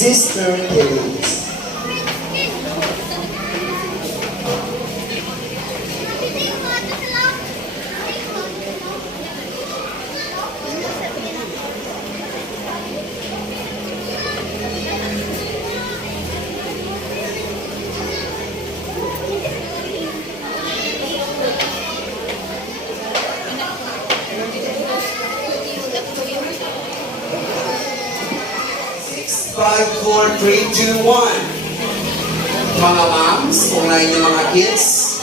Sister Kate. Five, four, three, two, one. Mga moms, unahin niyo mga kids.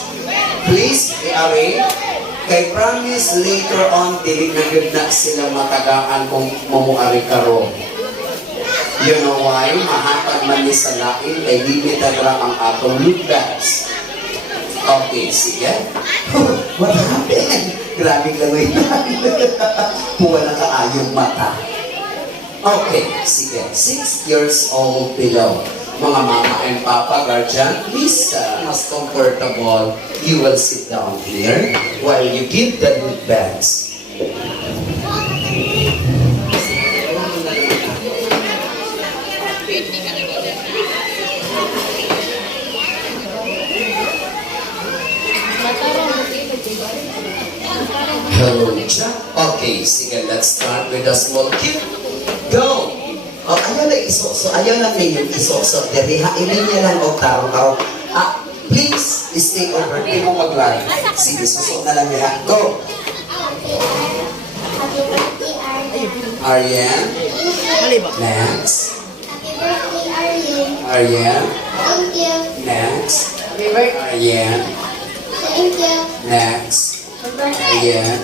Please, i-array. Kay promise later on, dili na yun na sila matagaan kung mumuari karo. You know why? Mahatag man ni sa lain, kay limited lang ang atong loot bags. Okay, sige. What happened? Grabe langoy na. Puwa na kaayong mata. Okay, sige. 6 years old below. Mga mama and papa, guardian, please, mas comfortable. You will sit down here while you give the loot bags. Hello, Jack. Okay, sige, let's start with a small kid. Go! O, ayaw lang iso-so. Ayaw lang ninyo iso-so. Deriha, ilinya lang o tarong-tarong. Please, stay over. Di mo mag-line. Sige, suso na lang niya. Go! Aryan. Next. Aryan. Next. Aryan. Next. Aryan.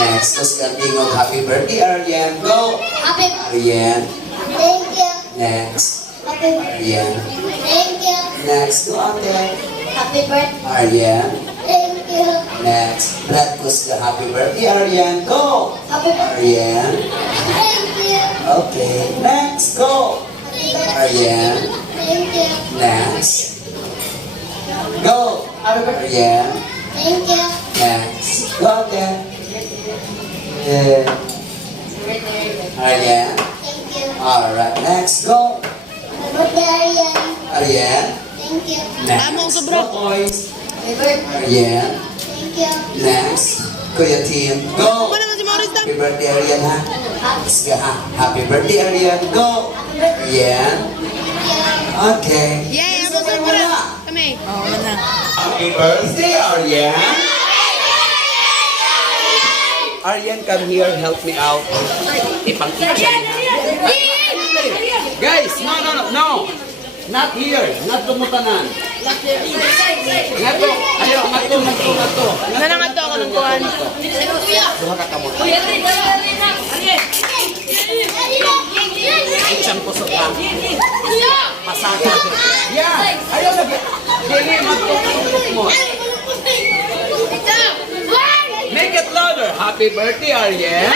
Next, tapos kantingog, happy birthday, Aryan. Go! Aryan. Next. Aryan. Next, go on there. Happy birthday. Aryan. Thank you. Next, Brad Kuska, happy birthday, Aryan. Go! Happy birthday. Aryan. Thank you. Okay, next, go! Happy birthday. Aryan. Thank you. Next. Go! Aryan. Thank you. Next. Go there. Yeah. Aryan. Thank you. Alright, next, go! Happy birthday, Aryan. Aryan. Thank you. Next. Go, boys. Happy birthday. Aryan. Thank you. Next. Kuya Tim. Go! Happy birthday, Aryan, ha? Sige, ha? Happy birthday, Aryan. Go! Happy birthday. Aryan. Okay. Yay! Sige, Abot wala. na kami. Oo, wala. Happy birthday, Aryan. Aryan, come here. Help me out. Ipang-teach siya niya. Guys, no. Not here. Not lumutanan. Ngato. Ayaw, ngato. Nanangato ako ng kuhan. Duha ka kamot. Isang kusog lang. Pasaga. Yeah. Ayaw lagi. Dili, magtutok mo. Make it louder. Happy birthday, Aryan.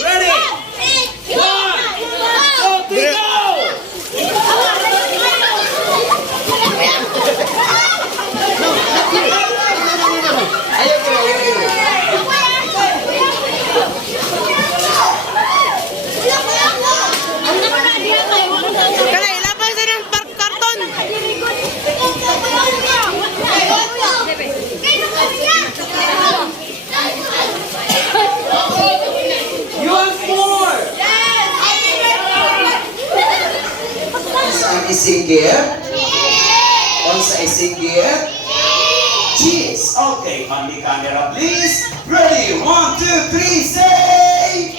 Ready? 1, 2, 3, go! Ayaw ko. Kala, ilapang sa ng park karton. You want more? Isang isigit? Sa isigit? Cheese! Okay, on the camera please. Ready? 1, 2, 3, say!